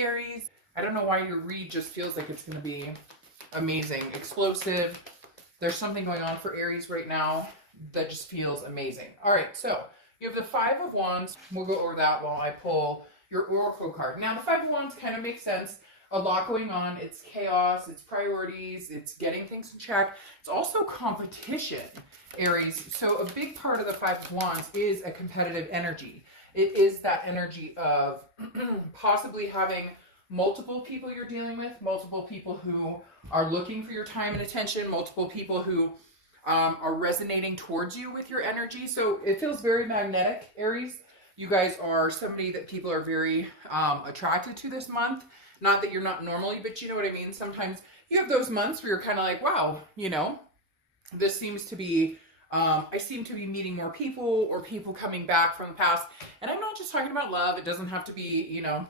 Aries. I don't know why your read just feels like it's going to be amazing, explosive. There's something going on for Aries right now that just feels amazing. All right, so you have the Five of Wands. We'll go over that while I pull your Oracle card. Now, the Five of Wands kind of makes sense. A lot going on. It's chaos, it's priorities, it's getting things in check. It's also competition, Aries. So a big part of the Five of Wands is a competitive energy. It is that energy of possibly having multiple people you're dealing with, multiple people who are looking for your time and attention, multiple people who are resonating towards you with your energy. So it feels very magnetic, Aries. You guys are somebody that people are very attracted to this month. Not that you're not normally, but you know what I mean? Sometimes you have those months where you're kind of like, wow, you know, this seems to be, I seem to be meeting more people or people coming back from the past. And I'm not just talking about love. It doesn't have to be, you know,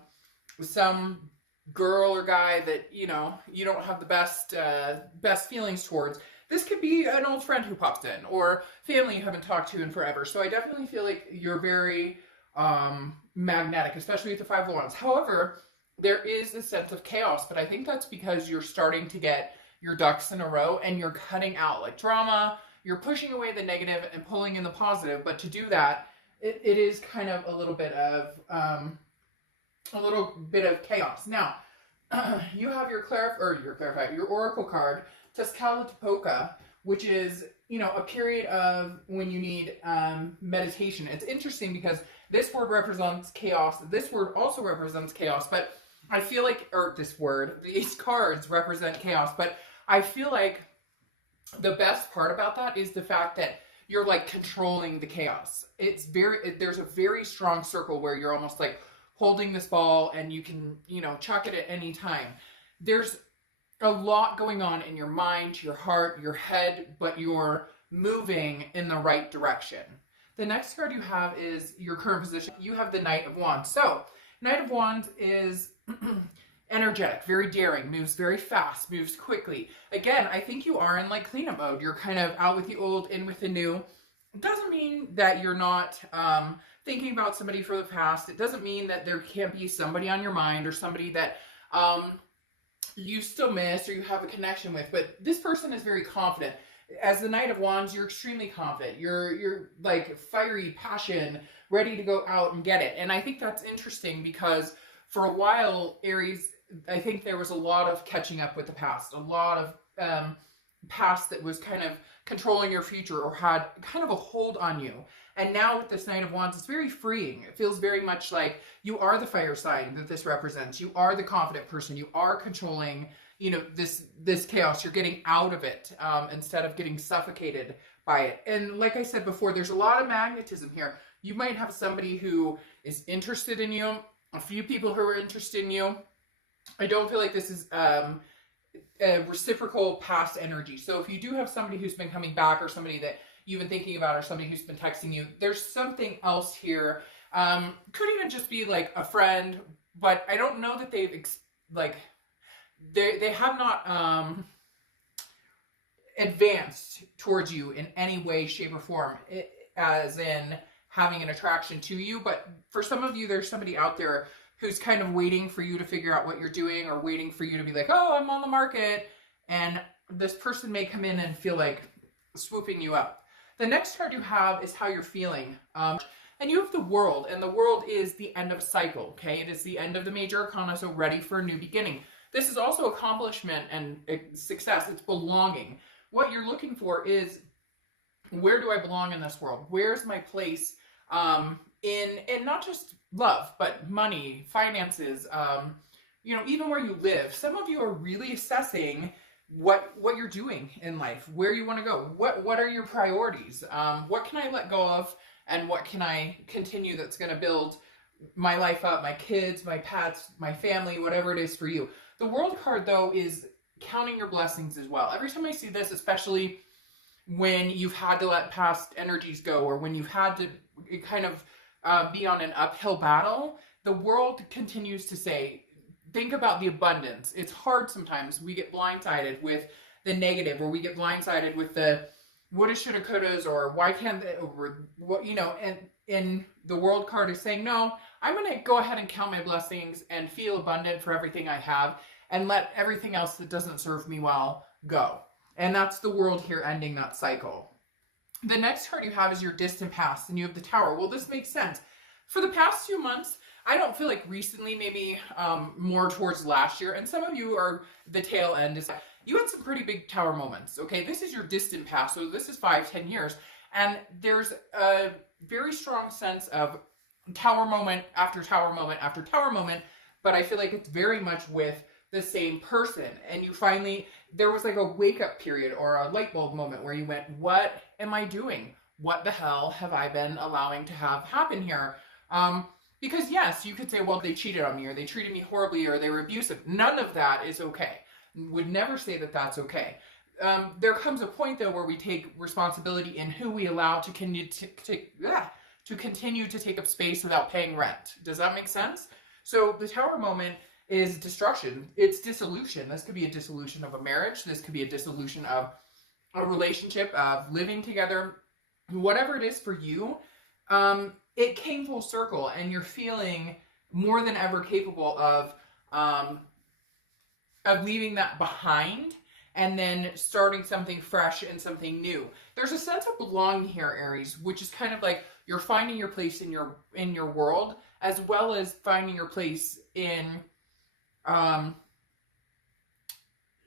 some girl or guy that, you know, you don't have the best feelings towards. This could be an old friend who pops in or family you haven't talked to in forever. So I definitely feel like you're very magnetic, especially with the Five of Wands. However, there is a sense of chaos, but I think that's because you're starting to get your ducks in a row and you're cutting out like drama. You're pushing away the negative and pulling in the positive. But to do that, it is kind of a little bit of chaos. Now, you have your Oracle card, Tezcatlipoca, which is, you know, a period of when you need meditation. It's interesting because this word represents chaos. This word also represents chaos, but I feel like, these cards represent chaos, but I feel like the best part about that is the fact that you're like controlling the chaos. There's a very strong circle where you're almost like holding this ball and you can, you know, chuck it at any time. There's a lot going on in your mind, your heart, your head, but you're moving in the right direction. The next card you have is your current position. You have the Knight of Wands. So, Knight of Wands is energetic, very daring, moves very fast, moves quickly. Again, I think you are in like cleanup mode. You're kind of out with the old, in with the new. It doesn't mean that you're not thinking about somebody from the past. It doesn't mean that there can't be somebody on your mind or somebody that you still miss or you have a connection with. But this person is very confident. As the Knight of Wands, you're extremely confident. You're like fiery passion, ready to go out and get it. And I think that's interesting because for a while, Aries, I think there was a lot of catching up with the past, a lot of past that was kind of controlling your future or had kind of a hold on you. And now with this Knight of Wands, it's very freeing. It feels very much like you are the fire sign that this represents. You are the confident person. You are controlling, you know, this chaos. You're getting out of it instead of getting suffocated by it. And like I said before, there's a lot of magnetism here. You might have somebody who is interested in you, a few people who are interested in you. I don't feel like this is a reciprocal past energy. So if you do have somebody who's been coming back or somebody that you've been thinking about or somebody who's been texting you, there's something else here. Could even just be like a friend, but I don't know that they've they have not advanced towards you in any way, shape, or form, as in having an attraction to you. But for some of you, there's somebody out there who's kind of waiting for you to figure out what you're doing or waiting for you to be like, oh, I'm on the market. And this person may come in and feel like swooping you up. The next card you have is how you're feeling. And you have the World, and the World is the end of a cycle, okay? It is the end of the major arcana, so ready for a new beginning. This is also accomplishment and success. It's belonging. What you're looking for is, where do I belong in this world? Where's my place in not just love, but money, finances, you know, even where you live. Some of you are really assessing what you're doing in life, where you want to go. What are your priorities? What can I let go of? And what can I continue that's going to build my life up, my kids, my pets, my family, whatever it is for you. The World card, though, is counting your blessings as well. Every time I see this, especially when you've had to let past energies go or when you've had to kind of be on an uphill battle, the World continues to say, think about the abundance. It's hard sometimes. We get blindsided with the negative, or we get blindsided with the woulda, shoulda, couldas, or why can't they, or what, you know, and in the world card is saying, no, I'm going to go ahead and count my blessings and feel abundant for everything I have and let everything else that doesn't serve me well go. And that's the world here ending that cycle. The next card you have is your distant past, and you have the Tower. Well, this makes sense. For the past few months, I don't feel like recently, maybe more towards last year, and some of you are the tail end, is you had some pretty big Tower moments, okay? This is your distant past, so this is 5-10 years, and there's a very strong sense of Tower moment after Tower moment after Tower moment, but I feel like it's very much with the same person, and you finally, there was like a wake-up period or a light bulb moment where you went, what am I doing? What the hell have I been allowing to have happen here? Because yes, you could say, well, they cheated on me, or they treated me horribly, or they were abusive. None of that is okay. Would never say that that's okay. There comes a point, though, where we take responsibility in who we allow to continue to take up space without paying rent. Does that make sense? So the Tower moment is destruction. It's dissolution. This could be a dissolution of a marriage. This could be a dissolution of a relationship, of living together. Whatever it is for you, it came full circle, and you're feeling more than ever capable of leaving that behind and then starting something fresh and something new. There's a sense of belonging here, Aries, which is kind of like you're finding your place in your world, as well as finding your place in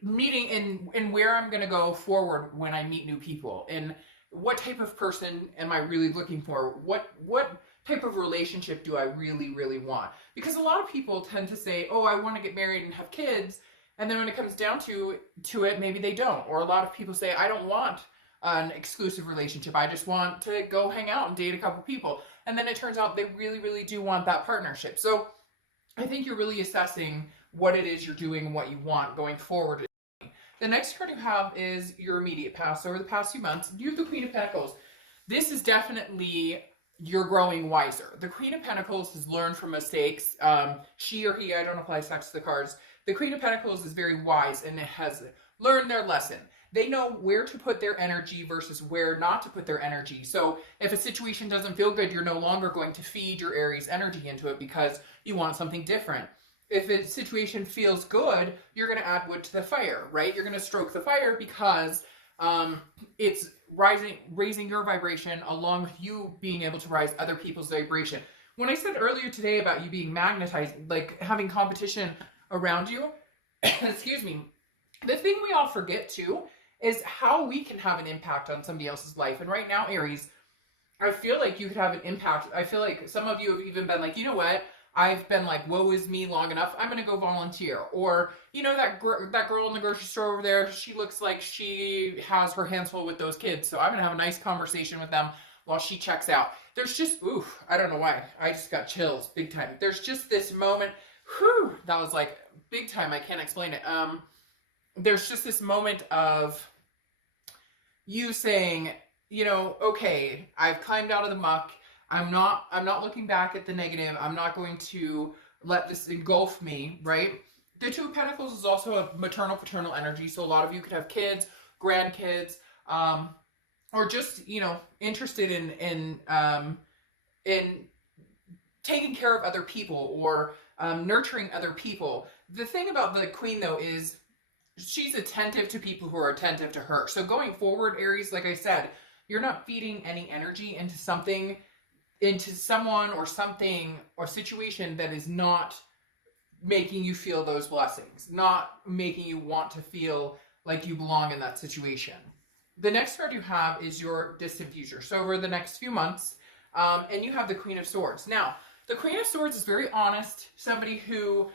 meeting in where I'm going to go forward when I meet new people, and what type of person am I really looking for? What type of relationship do I really, really want? Because a lot of people tend to say, oh, I want to get married and have kids. And then when it comes down to it, maybe they don't. Or a lot of people say, I don't want an exclusive relationship. I just want to go hang out and date a couple people. And then it turns out they really, really do want that partnership. So I think you're really assessing what it is you're doing and what you want going forward. The next card you have is your immediate past. So over the past few months, you have the Queen of Pentacles. This is definitely you're growing wiser. The Queen of Pentacles has learned from mistakes. She or he, I don't apply sex to the cards. The Queen of Pentacles is very wise and has learned their lesson. They know where to put their energy versus where not to put their energy. So if a situation doesn't feel good, you're no longer going to feed your Aries energy into it because you want something different. If a situation feels good, you're going to add wood to the fire, right? You're going to stroke the fire because it's raising your vibration along with you being able to rise other people's vibration. When I said earlier today about you being magnetized, like having competition around you, excuse me, the thing we all forget too is how we can have an impact on somebody else's life. And right now, Aries, I feel like you could have an impact. I feel like some of you have even been like, you know what? I've been like, woe is me long enough. I'm going to go volunteer. Or, you know, that girl in the grocery store over there, she looks like she has her hands full with those kids. So I'm going to have a nice conversation with them while she checks out. There's just, oof, I don't know why. I just got chills big time. There's just this moment, whew, that was like big time. I can't explain it. There's just this moment of you saying, you know, okay, I've climbed out of the muck. I'm not looking back at the negative. I'm not going to let this engulf me, right? The Two of Pentacles is also a maternal paternal energy. So a lot of you could have kids, grandkids, or just, you know, interested in taking care of other people or nurturing other people. The thing about the Queen though is she's attentive to people who are attentive to her. So going forward, Aries, like I said, you're not feeding any energy into someone or something or situation that is not making you feel those blessings, not making you want to feel like you belong in that situation. The next card you have is your distant future. So over the next few months, and you have the Queen of Swords. Now, the Queen of Swords is very honest, somebody who,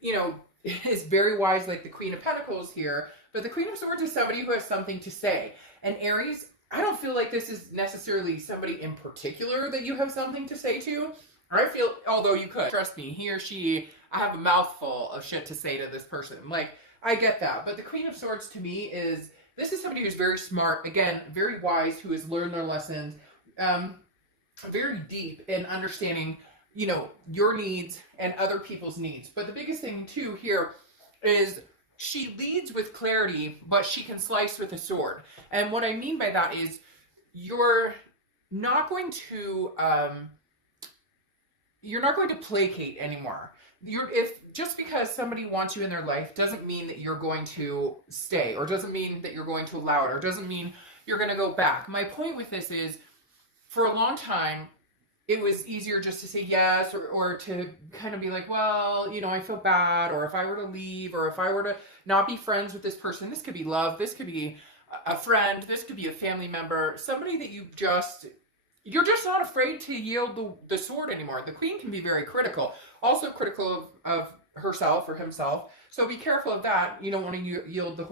you know, is very wise like the Queen of Pentacles here, but the Queen of Swords is somebody who has something to say. And Aries, I don't feel like this is necessarily somebody in particular that you have something to say to. I feel, although you could, trust me, he or she, I have a mouthful of shit to say to this person. Like, I get that. But the Queen of Swords to me is, this is somebody who's very smart, again, very wise, who has learned their lessons, very deep in understanding, you know, your needs and other people's needs. But the biggest thing too here is she leads with clarity, but she can slice with a sword. And what I mean by that is you're not going to placate anymore. If just because somebody wants you in their life doesn't mean that you're going to stay, or doesn't mean that you're going to allow it, or doesn't mean you're going to go back. My point with this is, for a long time, it was easier just to say yes, or to kind of be like, well, I feel bad, or if I were to leave, or if I were to not be friends with this person, this could be love, this could be a friend, this could be a family member, somebody that you're just not afraid to yield the sword anymore. The queen can be very critical, also critical of herself or himself. So be careful of that. You don't want to yield the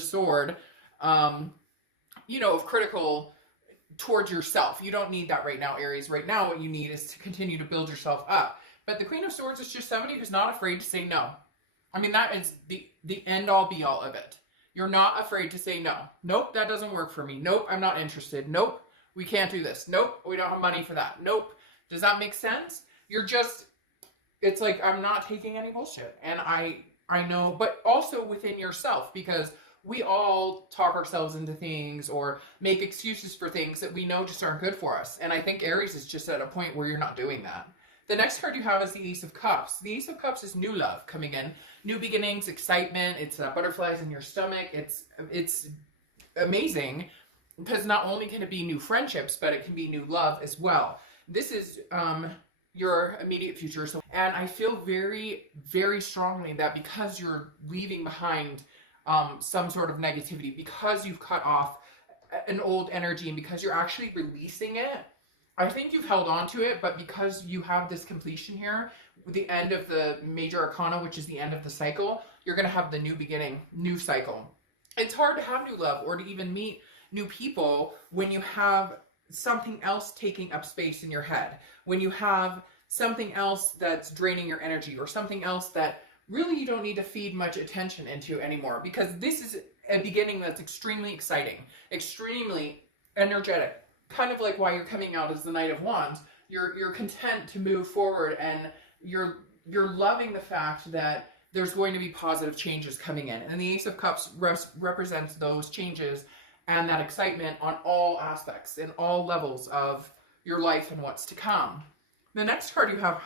sword, of critical towards yourself. You don't need that right now, Aries. Right now, what you need is to continue to build yourself up. But the Queen of Swords is just somebody who's not afraid to say no. I mean, that is the end all be all of it. You're not afraid to say no. Nope, that doesn't work for me. Nope, I'm not interested. Nope, we can't do this. Nope, we don't have money for that. Nope. Does that make sense? It's like, I'm not taking any bullshit. And I know, but also within yourself, because we all talk ourselves into things or make excuses for things that we know just aren't good for us. And I think Aries is just at a point where you're not doing that. The next card you have is the Ace of Cups. The Ace of Cups is new love coming in. New beginnings, excitement. It's butterflies in your stomach. It's amazing, because not only can it be new friendships, but it can be new love as well. This is your immediate future. And I feel very, very strongly that because you're leaving behind some sort of negativity, because you've cut off an old energy, and because you're actually releasing it, I think you've held on to it, but because you have this completion here, with the end of the major arcana, which is the end of the cycle, you're going to have the new beginning, new cycle. It's hard to have new love or to even meet new people when you have something else taking up space in your head, when you have something else that's draining your energy, or something else that really you don't need to feed much attention into anymore, because this is a beginning that's extremely exciting, extremely energetic, kind of like why you're coming out as the Knight of Wands. You're content to move forward, and you're loving the fact that there's going to be positive changes coming in. And the Ace of Cups represents those changes and that excitement on all aspects and all levels of your life and what's to come. The next card you have,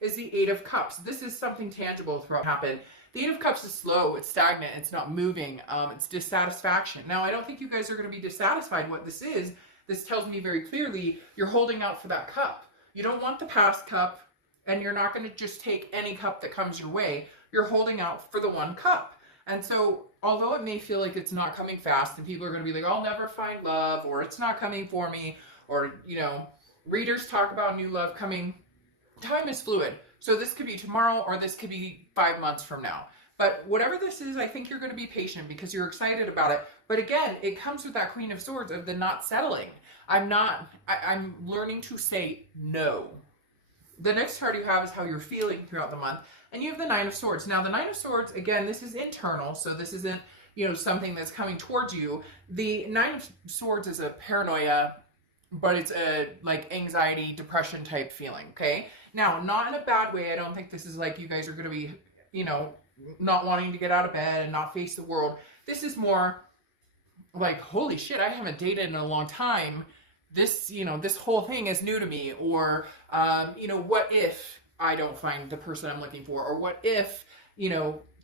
is the Eight of Cups. This is something tangible throughout happen. The Eight of Cups is slow, it's stagnant, it's not moving, it's dissatisfaction. Now, I don't think you guys are going to be dissatisfied what this is. This tells me very clearly you're holding out for that cup. You don't want the past cup, and you're not going to just take any cup that comes your way. You're holding out for the one cup. And so, although it may feel like it's not coming fast, and people are going to be like, I'll never find love, or it's not coming for me, or, readers talk about new love coming. Time is fluid. So this could be tomorrow, or this could be 5 months from now. But whatever this is, I think you're going to be patient because you're excited about it. But again, it comes with that Queen of Swords of the not settling. I'm learning to say no. The next card you have is how you're feeling throughout the month. And you have the Nine of Swords. Now, the Nine of Swords, again, this is internal. So this isn't, something that's coming towards you. The Nine of Swords is a paranoia, but it's a anxiety, depression type feeling, okay? Now, not in a bad way. I don't think this is like you guys are going to be, not wanting to get out of bed and not face the world. This is more like, holy shit, I haven't dated in a long time. This, this whole thing is new to me. Or, what if I don't find the person I'm looking for? Or what if,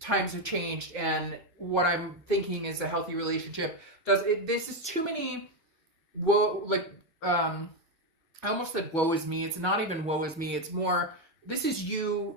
times have changed and what I'm thinking is a healthy relationship this is too many, I almost said woe is me. It's not even woe is me. It's more, this is you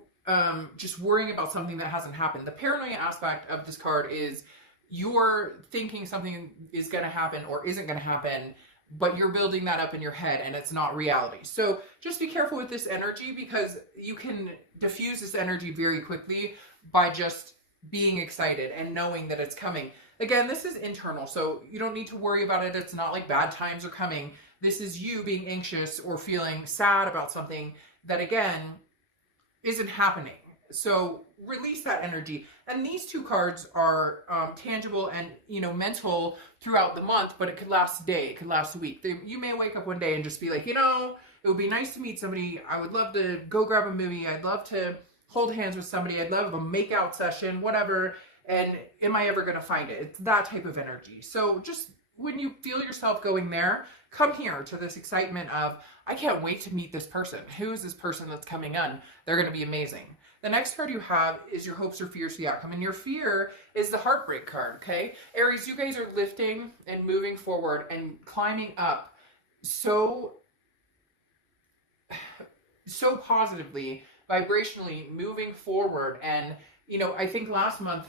just worrying about something that hasn't happened. The paranoia aspect of this card is you're thinking something is going to happen or isn't going to happen, but you're building that up in your head and it's not reality. So just be careful with this energy, because you can diffuse this energy very quickly by just being excited and knowing that it's coming. Again, this is internal, so you don't need to worry about it. It's not like bad times are coming. This is you being anxious or feeling sad about something that, again, isn't happening. So release that energy. And these two cards are tangible and, mental throughout the month, but it could last a day. It could last a week. You may wake up one day and just be like, it would be nice to meet somebody. I would love to go grab a movie. I'd love to hold hands with somebody. I'd love a make-out session, whatever. And am I ever going to find it? It's that type of energy. So just when you feel yourself going there, come here to this excitement of, I can't wait to meet this person. Who is this person that's coming in? They're going to be amazing. The next card you have is your hopes or fears for the outcome. And your fear is the heartbreak card, okay? Aries, you guys are lifting and moving forward and climbing up so positively, vibrationally, moving forward. And, you know, I think last month,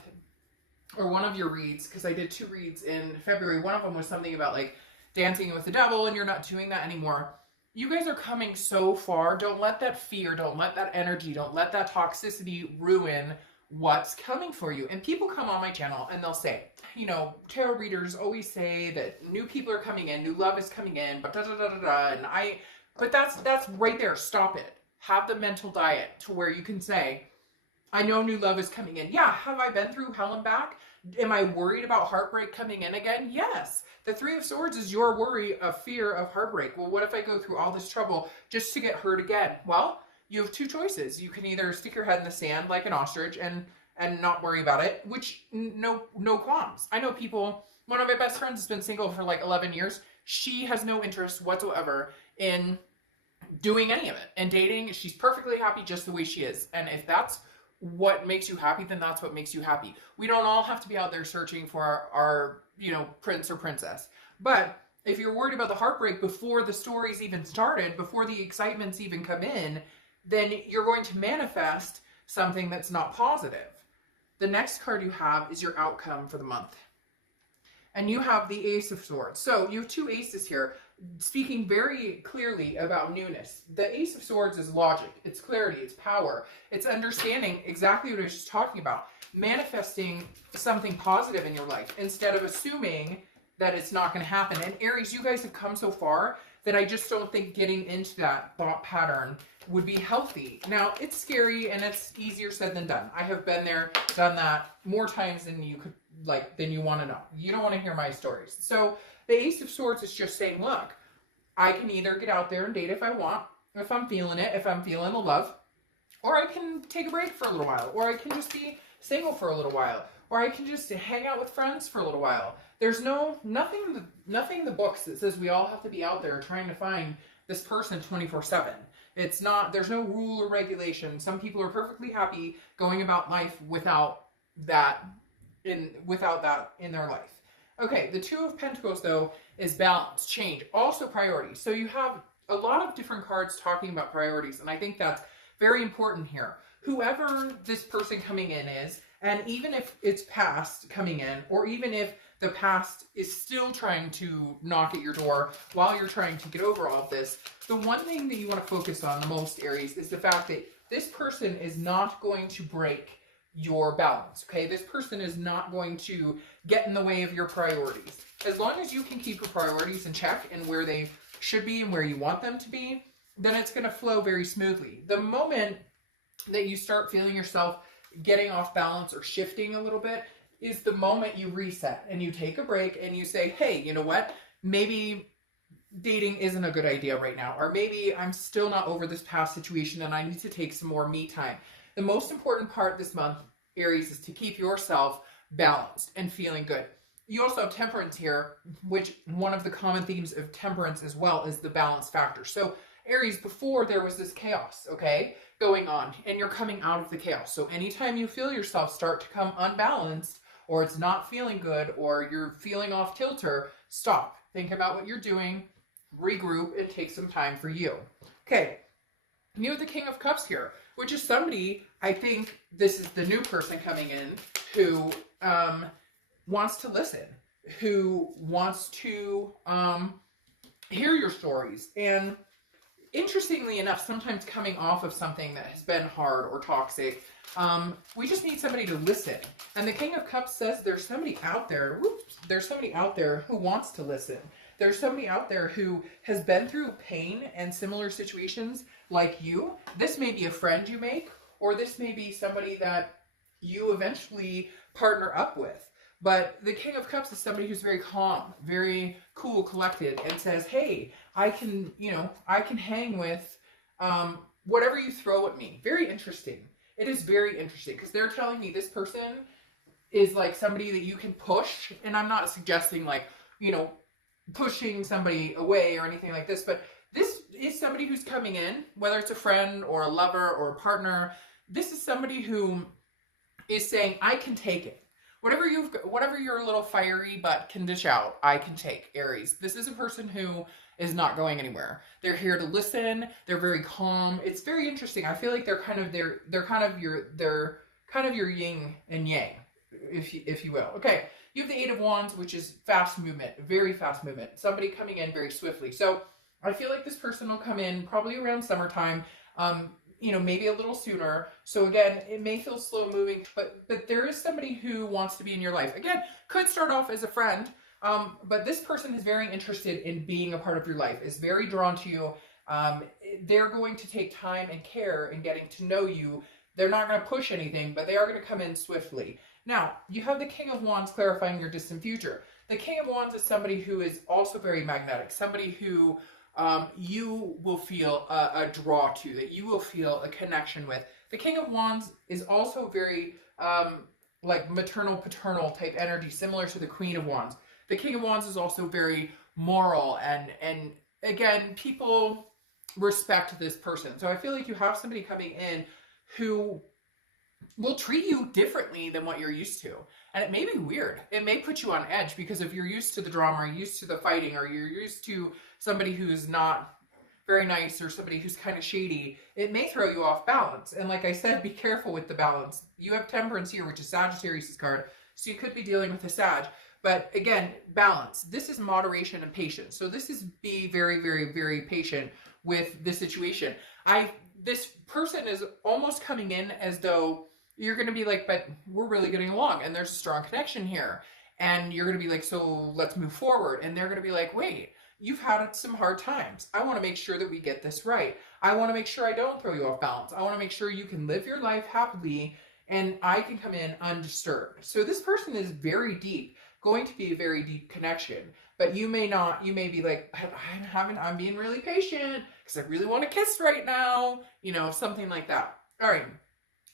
or one of your reads, because I did 2 reads in February, one of them was something about like dancing with the devil and you're not doing that anymore. You guys are coming so far. Don't let that fear, don't let that energy, don't let that toxicity ruin what's coming for you. And people come on my channel and they'll say, you know, tarot readers always say that new people are coming in, new love is coming in, but but that's right there. Stop it. Have the mental diet to where you can say, I know new love is coming in. Yeah, have I been through hell and back? Am I worried about heartbreak coming in again? Yes. The 3 of Swords is your worry of fear of heartbreak. Well, what if I go through all this trouble just to get hurt again? Well, you have 2 choices. You can either stick your head in the sand like an ostrich and not worry about it, which no qualms. I know people, one of my best friends has been single for like 11 years. She has no interest whatsoever in doing any of it. And dating, she's perfectly happy just the way she is. And if that's what makes you happy, then that's what makes you happy. We don't all have to be out there searching for our you know, prince or princess. But if you're worried about the heartbreak before the story's even started, before the excitement's even come in, then you're going to manifest something that's not positive. The next card you have is your outcome for the month. And you have the Ace of Swords. So you have 2 aces here, speaking very clearly about newness. The Ace of Swords is logic, it's clarity, it's power, it's understanding exactly what I was just talking about. Manifesting something positive in your life instead of assuming that it's not going to happen. And Aries, you guys have come so far that I just don't think getting into that thought pattern would be healthy. Now, it's scary and it's easier said than done. I have been there, done that more times than you could, than you want to know. You don't want to hear my stories. So the Ace of Swords is just saying, look, I can either get out there and date if I want, if I'm feeling it, if I'm feeling the love, or I can take a break for a little while, or I can just be single for a little while, or I can just hang out with friends for a little while. There's nothing in the books that says we all have to be out there trying to find this person 24/7. It's not, there's no rule or regulation. Some people are perfectly happy going about life without that in their life. Okay, the 2 of Pentacles though is balance, change, also priorities. So you have a lot of different cards talking about priorities, and I think that's very important here. Whoever this person coming in is, and even if it's past coming in, or even if the past is still trying to knock at your door while you're trying to get over all of this, the one thing that you want to focus on the most, Aries, is the fact that this person is not going to break your balance, okay? This person is not going to get in the way of your priorities. As long as you can keep your priorities in check and where they should be and where you want them to be, then it's going to flow very smoothly. The moment that you start feeling yourself getting off balance or shifting a little bit is the moment you reset and you take a break and you say, hey, you know what? Maybe dating isn't a good idea right now, or maybe I'm still not over this past situation and I need to take some more me time. The most important part this month, Aries, is to keep yourself balanced and feeling good. You also have temperance here, which one of the common themes of temperance as well is the balance factor. So Aries, before there was this chaos, okay, going on, and you're coming out of the chaos. So anytime you feel yourself start to come unbalanced, or it's not feeling good, or you're feeling off kilter, stop. Think about what you're doing, regroup, and take some time for you. Okay, you have the King of Cups here, which is somebody, I think this is the new person coming in, who wants to listen, who wants to hear your stories. And interestingly enough, sometimes coming off of something that has been hard or toxic, we just need somebody to listen. And the King of Cups says there's somebody out there, there's somebody out there who wants to listen. There's somebody out there who has been through pain and similar situations like you. This may be a friend you make, or this may be somebody that you eventually partner up with. But the King of Cups is somebody who's very calm, very cool, collected, and says, hey, I can hang with whatever you throw at me. Very interesting. it is very interesting because they're telling me this person is like somebody that you can push. And I'm not suggesting like, you know, pushing somebody away or anything like this, but this is somebody who's coming in, whether it's a friend or a lover or a partner. This is somebody who is saying, I can take it. Whatever your little fiery butt can dish out, I can take, Aries. This is a person who is not going anywhere. They're here to listen. They're very calm. It's very interesting. I feel like they're kind of your yin and yang, if you will. Okay, you have the Eight of Wands, which is fast movement, very fast movement. Somebody coming in very swiftly. So I feel like this person will come in probably around summertime. You know, maybe a little sooner. So again, it may feel slow moving, but there is somebody who wants to be in your life. Again, could start off as a friend, but this person is very interested in being a part of your life, is very drawn to you. They're going to take time and care in getting to know you. They're not going to push anything, but they are going to come in swiftly. Now, you have the King of Wands clarifying your distant future. The King of Wands is somebody who is also very magnetic, somebody who you will feel a draw to, that you will feel a connection with. The King of Wands is also very like maternal, paternal type energy, similar to the Queen of Wands. The King of Wands is also very moral, and again, people respect this person. So I feel like you have somebody coming in who will treat you differently than what you're used to. And it may be weird. It may put you on edge, because if you're used to the drama, or used to the fighting, or you're used to somebody who's not very nice, or somebody who's kind of shady, it may throw you off balance. And like I said, be careful with the balance. You have Temperance here, which is Sagittarius' card, so you could be dealing with a Sag. But again, balance. This is moderation and patience. So this is be very, very, very patient with the situation. This person is almost coming in as though you're going to be like, but we're really getting along and there's a strong connection here. And you're going to be like, so let's move forward. And they're going to be like, wait, you've had some hard times. I want to make sure that we get this right. I want to make sure I don't throw you off balance. I want to make sure you can live your life happily and I can come in undisturbed. So this person is very deep, going to be a very deep connection. But you may not, you may be like, I'm being really patient because I really want to kiss right now. You know, something like that. All right.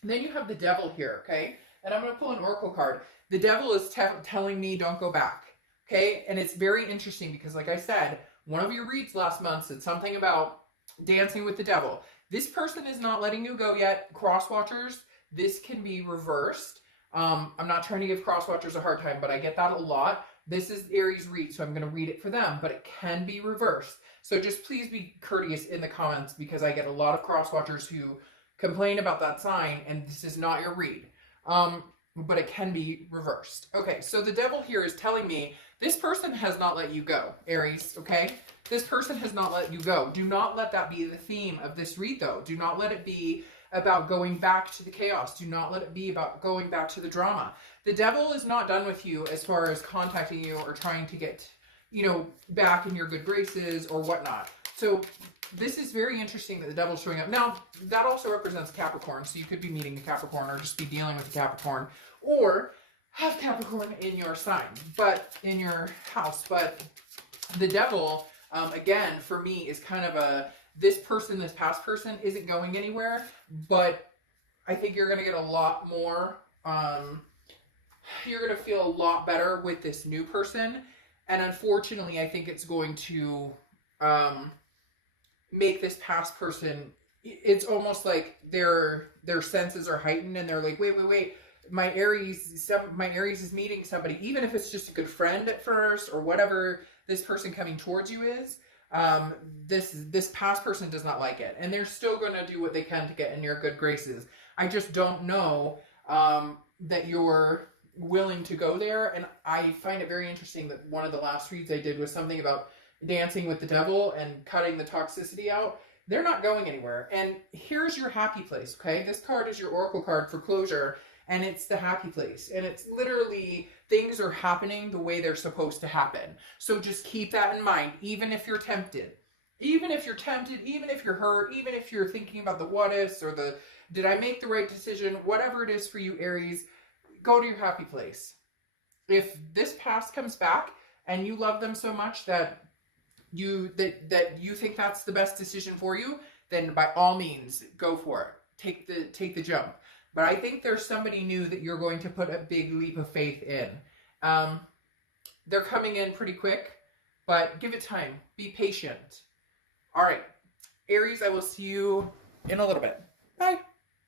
And then you have the Devil here, okay? And I'm going to pull an Oracle card. The Devil is telling me don't go back, okay? And it's very interesting because, like I said, one of your reads last month said something about dancing with the devil. This person is not letting you go yet. Cross-watchers, this can be reversed. I'm not trying to give cross-watchers a hard time, but I get that a lot. This is Aries read, so I'm going to read it for them, but it can be reversed. So just please be courteous in the comments because I get a lot of cross-watchers who complain about that sign, and this is not your read. But it can be reversed. Okay, so the Devil here is telling me this person has not let you go, Aries, okay? This person has not let you go. Do not let that be the theme of this read, though. Do not let it be about going back to the chaos. Do not let it be about going back to the drama. The Devil is not done with you as far as contacting you or trying to get, you know, back in your good graces or whatnot. So this is very interesting that the Devil's showing up. Now, that also represents Capricorn, so you could be meeting a Capricorn or just be dealing with a Capricorn, or have Capricorn in your sign, but in your house. But the Devil, again, for me, is kind of a, this past person isn't going anywhere, but I think you're going to get a lot more, you're going to feel a lot better with this new person. And unfortunately, I think it's going to make this past person, it's almost like their senses are heightened and they're like, wait, my Aries is meeting somebody, even if it's just a good friend at first or whatever this person coming towards you is. This past person does not like it, and they're still going to do what they can to get in your good graces. I just don't know that you're willing to go there. And I find it very interesting that one of the last reads I did was something about dancing with the devil and cutting the toxicity out. They're not going anywhere. And here's your happy place, okay? This card is your Oracle card for closure, and it's the happy place. And it's literally things are happening the way they're supposed to happen. So just keep that in mind, even if you're tempted. Even if you're tempted, even if you're hurt, even if you're thinking about the what ifs or the did I make the right decision, whatever it is for you, Aries, go to your happy place. If this past comes back and you love them so much that you think that's the best decision for you, then by all means, go for it. take the jump. But I think there's somebody new that you're going to put a big leap of faith in. They're coming in pretty quick, but give it time. Be patient. All right, Aries, I will see you in a little bit. Bye.